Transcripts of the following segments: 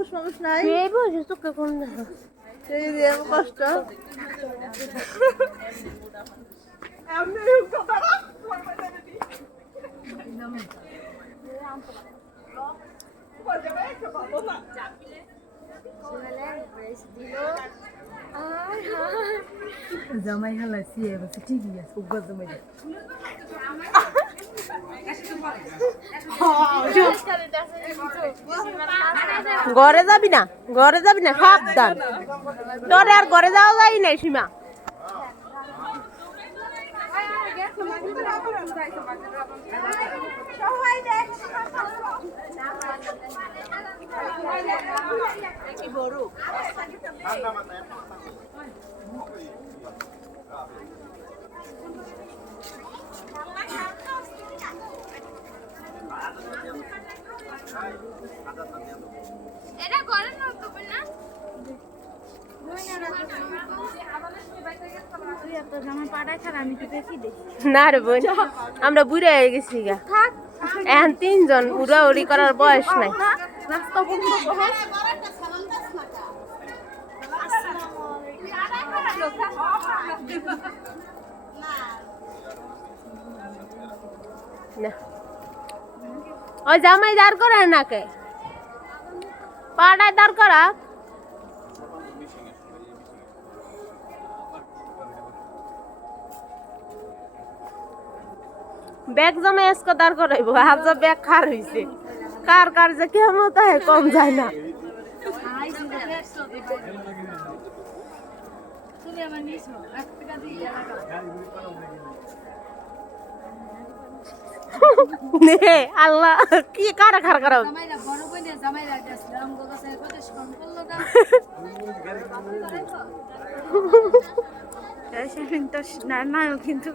পুরুষ মানুষ নাই এই বসে চোখে কোন সেই দিয়ে কষ্ট জামাই হালাইছি এবার ঠিকই আছে উগ্র জামাই ঘরে যাবি না সাবধান তোর আর ঘরে যাওয়া যায় নাই সীমা এটা করে না তবে না না রে বোন আমরা বুড়া হয়ে গেছি গা এখন 3 জন বুড়া উড়ি করার বয়স নাই না ওই জামাই দাঁড় করে নাকে পাড়ায় দাঁড় করা ব্যাগ জমা এসকে দাঁড় করাইবো হাত যা ব্যাগ খার হইছে কার কার যে কেমন তাই কম যায় না নে আল্লাহ কি কারা খার করা কিন্তু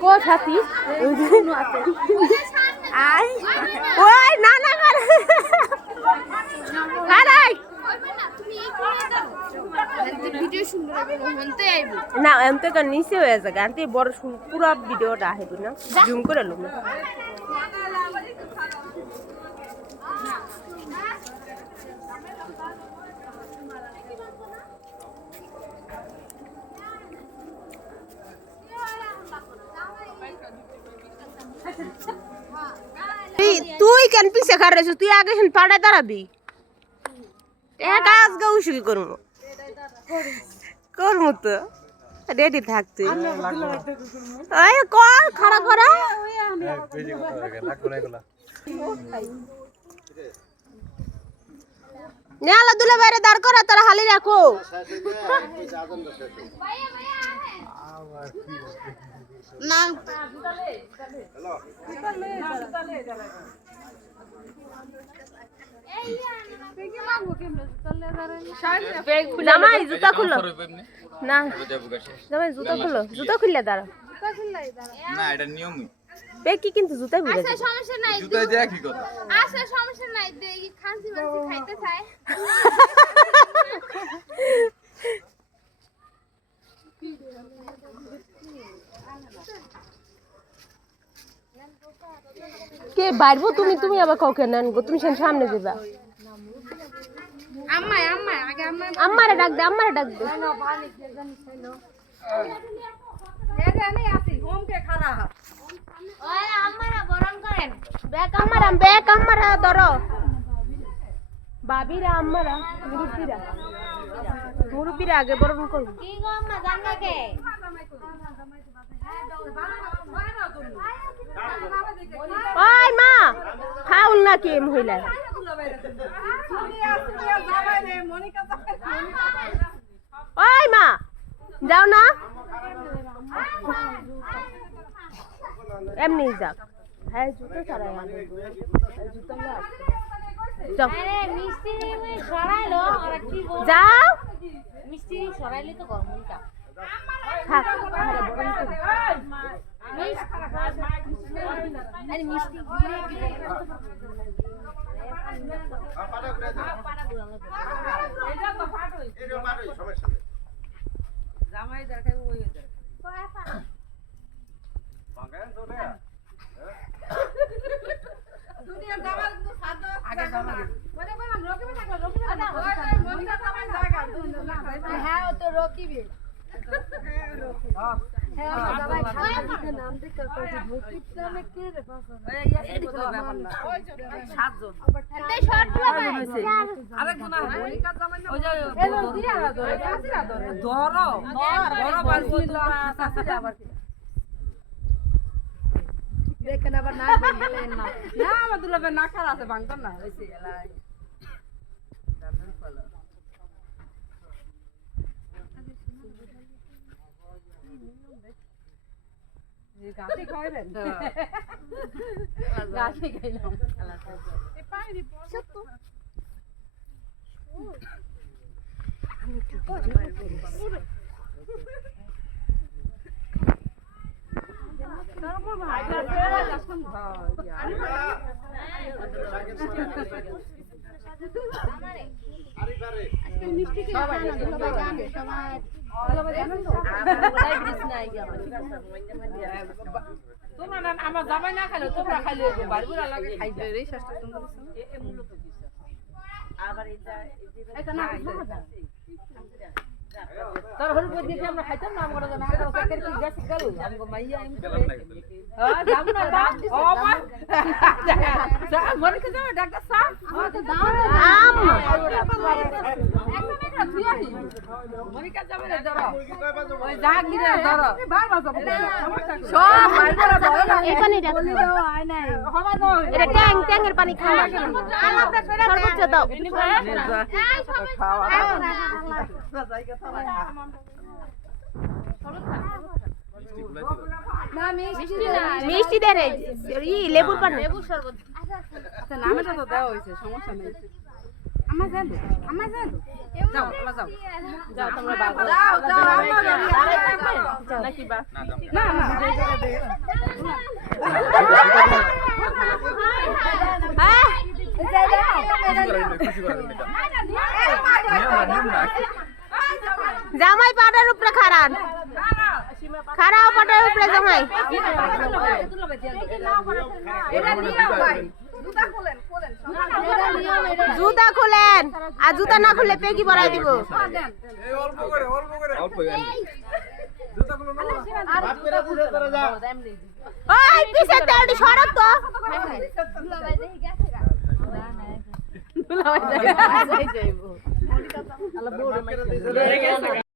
কোথাতি আই ওই না না করে আরে ভিডিও সুন্দর হবে বলতে আইবো না এমতে তো নিচে হয়ে যায় গানতে বড় পুরো ভিডিওটা আইব না জুম করে লম তুই কেন পিছে খার রেছ তুই আগে শুন পাড়ায় দাঁড়াবি কাজ গা উসুকি করবো তো রেডি থাক তুই ওই কর খাড়া করা নেলা দুলে বাইরে দাঁড় করা তারা হালি রাখো না জামাই জুতা খুলো না জামাই জুতা খুললে দাঁড়া না এটা নিয়মই বেকি কিন্তু জুতাই বুঝে আচ্ছা সমস্যা নাই জুতায় দেয়া কি কথা আচ্ছা সমস্যা নাই দেখি খানসি মানসি খাইতে চায় কে বাইরবো তুমি আবার কাউকে নেন গো তুমি সামনে যাবা আম্মা আগে আমারে ডাক দে ওই আম্মারা বরণ করেন ব্যাগ আমারা ধরো বাবিরা আমারা মুরব্বিরা আগে বরণ করবো কি গো আম্মা জানবা কে ওই মা খাউন নাকি মহিলা ওই মা যাও না এমনি যাক হ্যাঁ জুতো ছাড়াই জুতো যাও আরে মিষ্টি সরাইলো আর কি গো যাও মিষ্টি সরাইলে তো গরমটা থাক আরে মিষ্টি জামাই দরকার ওই দুনিয়া জামাই কিন্তু সাদ আগে জামাই মানে বললাম রকিবে থাকলো রকিবে মনিকা জামাই জায়গা হ্যাঁ ও তো রকিবে দেখেন আবার না আমার দুলাবে না খারাপ আছে ভাঙতাম না গাছে খাইলেন গাছে খাইলাম তোমরা না আমার জামাই না খাইলো তোমরা খাইলে বাড়িগুলা লাগে খাইবে রে শেষটা তোমরা এ মূলত দিছ আবার এটা না তার হল কই দেখে আমরা খাইতাম না আমরা না খাইতাম কাকের কি গাছ গেল আমি মাইয়া আমি হ্যাঁ যাম না দাম ও মা যা মনে কে যাও ডাক্তার সাহেব হ্যাঁ তো দাম মনে কে যাবে রে ধরো ওই জাহাঙ্গীরে ধরো বারবার যাবো সব বারবার ধরো এই পানি দাও আয় নাই হবা দাও এটা ট্যাঙ্কের পানি খাওয়া সর্বোচ্চ দাও খাওয়া মিষ্টি দে রে লেবুর পানি লেবু শরবত আচ্ছা নামটা তো দেওয়া হয়েছে সমস্যা নেই আমার যান যাও যাও যাও তোমরা বাবা যাও যাও নাকি বা না জামাই পাটার উপরে খারান খারাও পাটার উপরে জামাই জুতা খুলেন আর জুতা না খুললে পেকি পরাই দিব ওই পিছে তেড়ি সরক তো দুলাভাই যাইবো